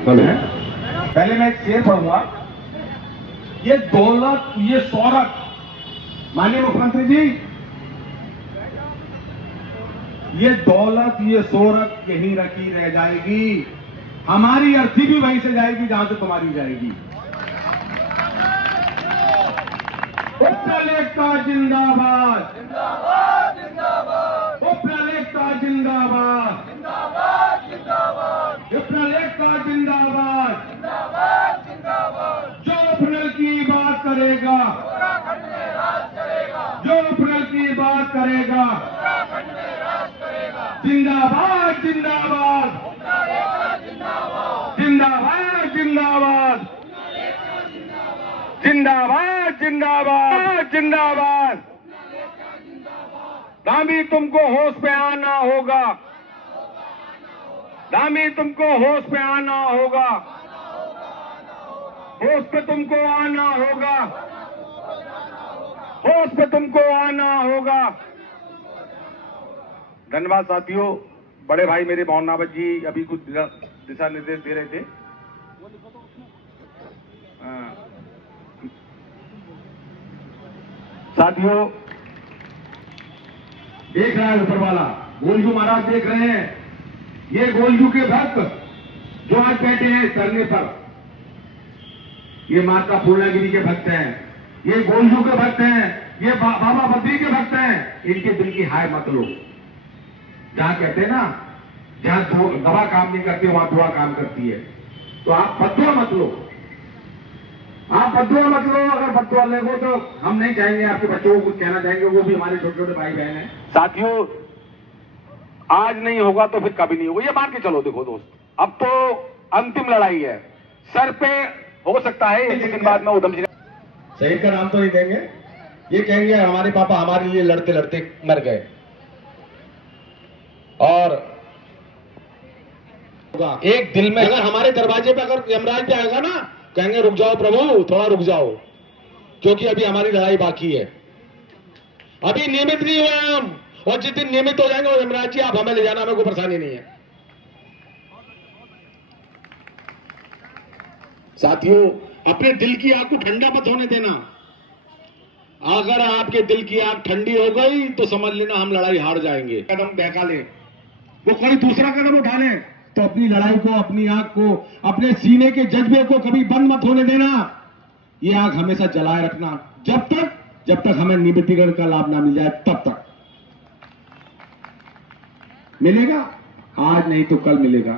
है। पहले मैं एक शेर पढ़ूंगा। ये दौलत, ये शौहरत, माननीय मुख्यमंत्री जी, ये दौलत, ये शौहरत यहीं रखी रह जाएगी। हमारी अर्थी भी वहीं से जाएगी जहां से तुम्हारी जाएगी। उपरालेखता जिंदाबाद, जिंदाबाद जिंदाबाद, उपरालेखता जिंदाबाद, जिंदाबाद जिंदाबाद, उपरालेखता जिंदाबाद। जिंदाबाद जिंदाबाद। जो उपनल की बात करेगा, उत्तराखंड में राज करेगा, जो उपनल की बात करेगा, उत्तराखंड में राज करेगा। जिंदाबाद जिंदाबाद, उपरालेखता जिंदाबाद, जिंदाबाद जिंदाबाद, जिंदाबाद जिंदाबाद, जिंदाबाद। दामी तुमको होश पे आना होगा, दामी तुमको होश पे आना होगा, होश पे तुमको आना होगा, होश पे तुमको आना होगा। धन्यवाद साथियों। बड़े भाई मेरे मोहन नावत जी अभी कुछ दिशा निर्देश दे रहे थे। साथियों, देख रहा है ऊपर वाला, गोलजू महाराज देख रहे हैं। ये गोलजू के भक्त जो आज बैठे हैं इस धरने पर, ये माता पूर्णागिरी के भक्त हैं, ये गोलजू के भक्त हैं, ये बाबा बद्री के भक्त हैं। इनके दिल की हाय मत लो। जहां कहते हैं ना, जहां दवा काम नहीं करती वहां दुआ काम करती है। तो आप बदुआ मत लो, आप बदुआ मत लो। अगर बदुआ लेगो तो हम नहीं चाहेंगे आपके बच्चों को कुछ कहना चाहेंगे, वो भी हमारे छोटे छोटे भाई बहन हैं। साथियों, आज नहीं होगा तो फिर कभी नहीं होगा, ये मान के चलो। देखो दोस्त, अब तो अंतिम लड़ाई है। सर पे हो सकता है एक दिन बाद में उधम सिंह शहीद का नाम तो नहीं देंगे, ये कहेंगे हमारे पापा हमारे लिए लड़ते लड़ते मर गए। और एक दिल में अगर हमारे दरवाजे पे अगर यमराज पे आएगा ना, कहेंगे रुक जाओ प्रभु, थोड़ा रुक जाओ, क्योंकि अभी हमारी लड़ाई बाकी है। अभी नियमित नहीं हुए हम, और जिस दिन नियमित हो जाएंगे वो यमराज जी आप हमें ले जाना, हमें कोई परेशानी नहीं है। साथियों, अपने दिल की आग को ठंडा मत होने देना। अगर आपके दिल की आग ठंडी हो गई तो समझ लेना हम लड़ाई हार जाएंगे। कदम बहका ले, वो कोई दूसरा कदम उठा ले, तो अपनी लड़ाई को, अपनी आग को, अपने सीने के जज्बे को कभी बंद मत होने देना। ये आग हमेशा जलाए रखना, जब तक हमें निमित्तीकरण का लाभ ना मिल जाए तब तक। मिलेगा आज नहीं तो कल मिलेगा।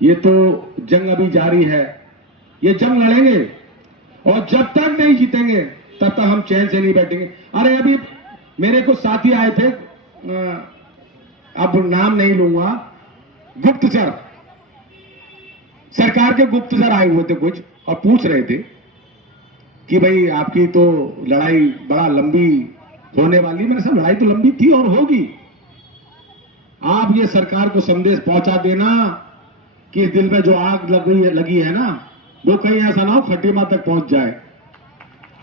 ये तो जंग अभी जारी है, ये जंग लड़ेंगे, और जब तक नहीं जीतेंगे तब तक हम चैन से नहीं बैठेंगे। अरे अभी मेरे कुछ साथी आए थे, अब नाम नहीं लूंगा, गुप्तचर, सरकार के गुप्तचर आए हुए थे कुछ, और पूछ रहे थे कि भाई आपकी तो लड़ाई बड़ा लंबी होने वाली। मैंने कहा लड़ाई तो लंबी थी और होगी। आप ये सरकार को संदेश पहुंचा देना कि दिल में जो आग लगी है ना, वो कहीं ऐसा ना हो खटीमा तक पहुंच जाए।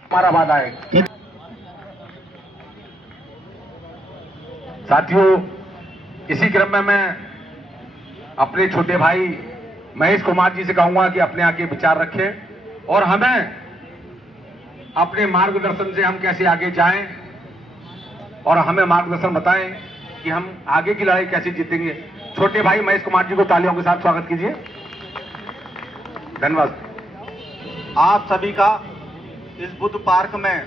हमारा वादा है। साथियों, इसी क्रम में मैं अपने छोटे भाई महेश कुमार जी से कहूंगा कि अपने आगे विचार रखें और हमें अपने मार्गदर्शन से हम कैसे आगे जाएं, और हमें मार्गदर्शन बताएं कि हम आगे की लड़ाई कैसे जीतेंगे। छोटे भाई महेश कुमार जी को तालियों के साथ स्वागत कीजिए। धन्यवाद। आप सभी का इस बुद्ध पार्क में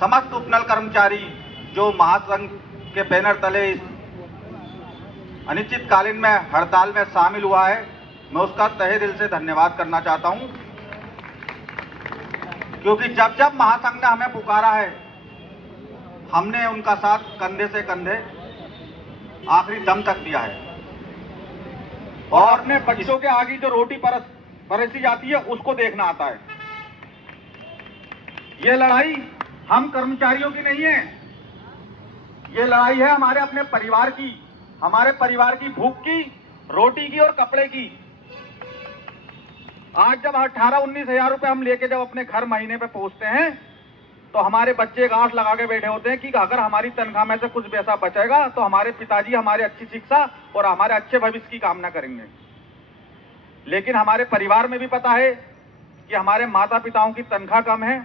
समस्त उपनल कर्मचारी जो महासंघ के बैनर तले इस अनिश्चितकालीन में हड़ताल में शामिल हुआ है, मैं उसका तहे दिल से धन्यवाद करना चाहता हूं, क्योंकि जब जब महासंघ ने हमें पुकारा है हमने उनका साथ कंधे से कंधे आखिरी दम तक दिया है। और अपने बच्चों के आगे जो रोटी परोसी जाती है उसको देखना आता है। ये लड़ाई हम कर्मचारियों की नहीं है, ये लड़ाई है हमारे अपने परिवार की, हमारे परिवार की भूख की, रोटी की और कपड़े की। आज जब 18-19 हजार रुपए हम लेके जब अपने घर महीने पे पहुंचते हैं तो हमारे बच्चे गांठ लगा के बैठे होते हैं कि अगर हमारी तनख्वाह में से कुछ पैसा बचेगा तो हमारे पिताजी हमारे अच्छी शिक्षा और हमारे अच्छे भविष्य की कामना करेंगे। लेकिन हमारे परिवार में भी पता है कि हमारे माता पिताओं की तनख्वाह कम है,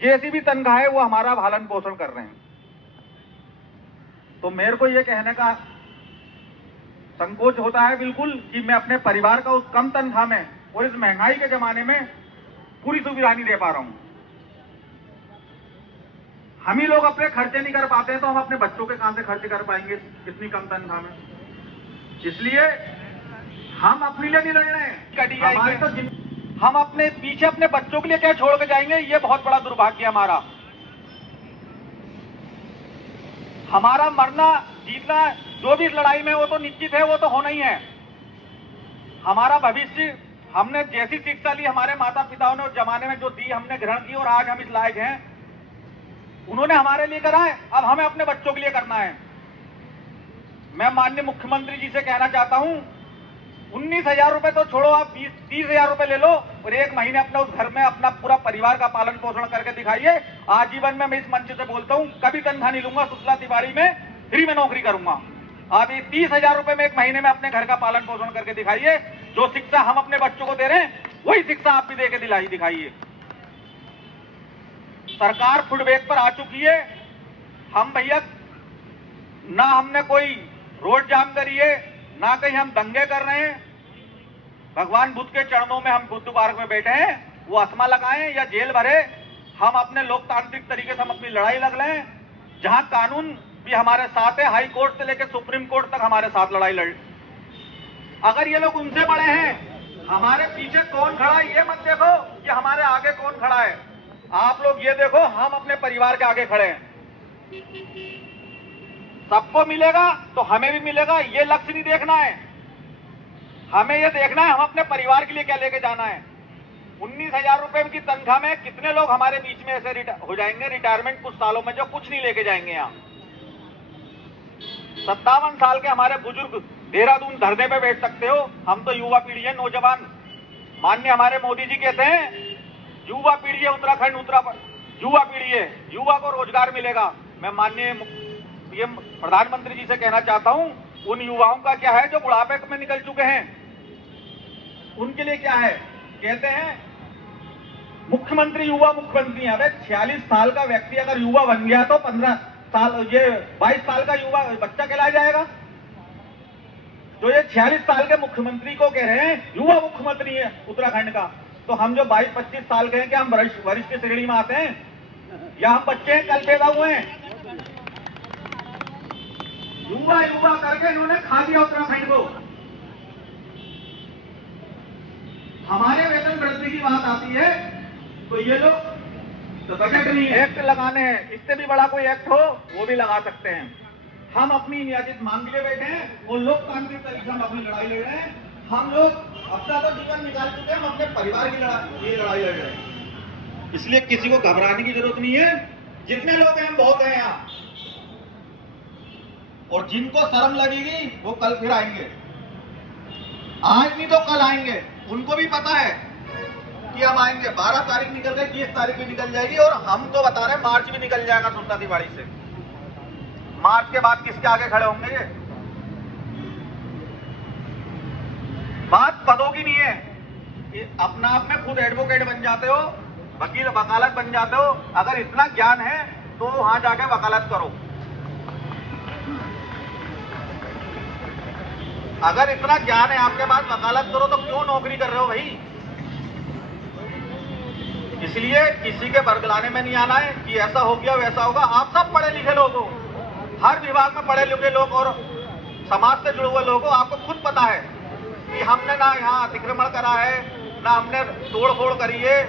जैसी भी तनख्वाह है वो हमारा पालन पोषण कर रहे हैं। तो मेरे को ये कहने का संकोच होता है बिल्कुल कि मैं अपने परिवार का उस कम तनख्वाह में और इस महंगाई के जमाने में पूरी सुविधा नहीं दे पा रहा हूं। हम ही लोग अपने खर्चे नहीं कर पाते हैं तो हम अपने बच्चों के कहां से खर्चे कर पाएंगे इतनी कम तनख्वाह में। इसलिए हम अपने लिए नहीं लड़ रहे हैं, हमारे तो हम अपने पीछे अपने बच्चों के लिए क्या छोड़ के जाएंगे, ये बहुत बड़ा दुर्भाग्य है हमारा। हमारा मरना जीतना जो भी इस लड़ाई में वो तो निश्चित है, वो तो होना ही है। हमारा भविष्य हमने जैसी शिक्षा ली हमारे माता पिताओं ने उस जमाने में जो दी हमने ग्रहण की और आज हम इस लायक हैं, उन्होंने हमारे लिए करा है, अब हमें अपने बच्चों के लिए करना है। मैं माननीय मुख्यमंत्री जी से कहना चाहता हूं, 19,000 रुपए तो छोड़ो, आप 20-30,000 रुपए ले लो और एक महीने अपने उस घर में अपना पूरा परिवार का पालन पोषण करके दिखाइए। आजीवन में मैं इस मंच से बोलता हूं, कभी तनख्वाह नहीं लूंगा, सुसला तिवारी में फ्री में नौकरी करूंगा। आप ये 30,000 रुपए में एक महीने में अपने घर का पालन पोषण करके दिखाइए। जो शिक्षा हम अपने बच्चों को दे रहे हैं वही शिक्षा आप भी दे के दिखाइए। सरकार फुटबैक पर आ चुकी है। हम भैया ना हमने कोई रोड जाम करी है, ना कहीं हम दंगे कर रहे हैं। भगवान बुद्ध के चरणों में हम बुद्ध पार्क में बैठे हैं, वो अस्मा लगाएं या जेल भरे, हम अपने लोकतांत्रिक तरीके से हम अपनी लड़ाई लड़ लें। जहां कानून भी हमारे साथ है, हाई कोर्ट से लेकर सुप्रीम कोर्ट तक हमारे साथ लड़ाई लड़। अगर ये लोग उनसे बड़े हैं, हमारे पीछे कौन खड़ा है ये मत देखो, ये हमारे आगे कौन खड़ा है। आप लोग ये देखो, हम अपने परिवार के आगे खड़े हैं। सबको मिलेगा तो हमें भी मिलेगा, ये लक्ष्य नहीं देखना है। हमें ये देखना है हम अपने परिवार के लिए क्या लेके जाना है। 19,000 रुपए की तनख्वाह में कितने लोग हमारे बीच में ऐसे हो जाएंगे रिटायरमेंट कुछ सालों में, जो कुछ नहीं लेके जाएंगे। यहाँ 57 साल के हमारे बुजुर्ग देहरादून धरने पे बैठ सकते हो, हम तो युवा पीढ़ी है, नौजवान। माननीय हमारे मोदी जी कहते हैं युवा पीढ़ी है उत्तराखंड, युवा पीढ़ी है, युवा को रोजगार मिलेगा। मैं माननीय पीएम प्रधानमंत्री जी से कहना चाहता हूं, उन युवाओं का क्या है जो बुढ़ापे में निकल चुके हैं, उनके लिए क्या है। कहते हैं मुख्यमंत्री युवा मुख्यमंत्री। अबे 46 साल का व्यक्ति अगर युवा बन गया तो 15 साल, ये 22 साल का युवा बच्चा कहलाया जाएगा। तो ये 46 साल के मुख्यमंत्री को कह रहे हैं युवा मुख्यमंत्री है उत्तराखंड का, तो हम जो 22-25 साल के हैं, क्या हम वरिष्ठ श्रेणी में आते हैं या हम बच्चे हैं, कल पैदा हुए हैं। युवा युवा करके इन्होंने खा दिया उत्तराखंड को। हमारे वेतन वृद्धि की बात आती है तो ये लोग तो बजट नहीं, एक्ट लगाने हैं, इससे भी बड़ा कोई एक्ट हो वो भी लगा सकते हैं। हम अपनी नियाजित मांग के लिए बैठे हैं और लोकतांत्रिक तरीके से हम अपनी लड़ाई लड़ रहे हैं। हम लोग अपना तो जीवन निकाल चुके हैं, हम अपने परिवार की लड़ाई लड़ रहे हैं। इसलिए किसी को घबराने की जरूरत नहीं है। जितने लोग हैं हम बहुत हैं यहाँ, और जिनको शर्म लगेगी वो कल फिर आएंगे, आज नहीं तो कल आएंगे। उनको भी पता है कि हम आएंगे। 12 तारीख निकल गई, 30 तारीख भी निकल जाएगी, और हम तो बता रहे हैं मार्च भी निकल जाएगा सुनता तिवारी से। मार्च के बाद किसके आगे खड़े होंगे? ये बात पदों की नहीं है, ये अपना आप में खुद एडवोकेट बन जाते हो, वकील वकालत बन जाते हो। अगर इतना ज्ञान है तो वहां जाके वकालत करो। अगर इतना ज्ञान है आपके पास, वकालत करो, तो क्यों नौकरी कर रहे हो भाई? इसलिए किसी के बरगलाने में नहीं आना है कि ऐसा हो गया वैसा होगा। आप सब पढ़े लिखे लोग हो, हर विभाग में पढ़े लिखे लोग और समाज से जुड़े हुए लोग हो। आपको खुद पता है कि हमने ना यहाँ अतिक्रमण करा है, ना हमने तोड़ फोड़ करी है।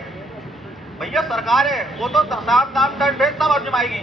भैया सरकार है, वो तो साम दाम दंड भेद सब आजमाएगी।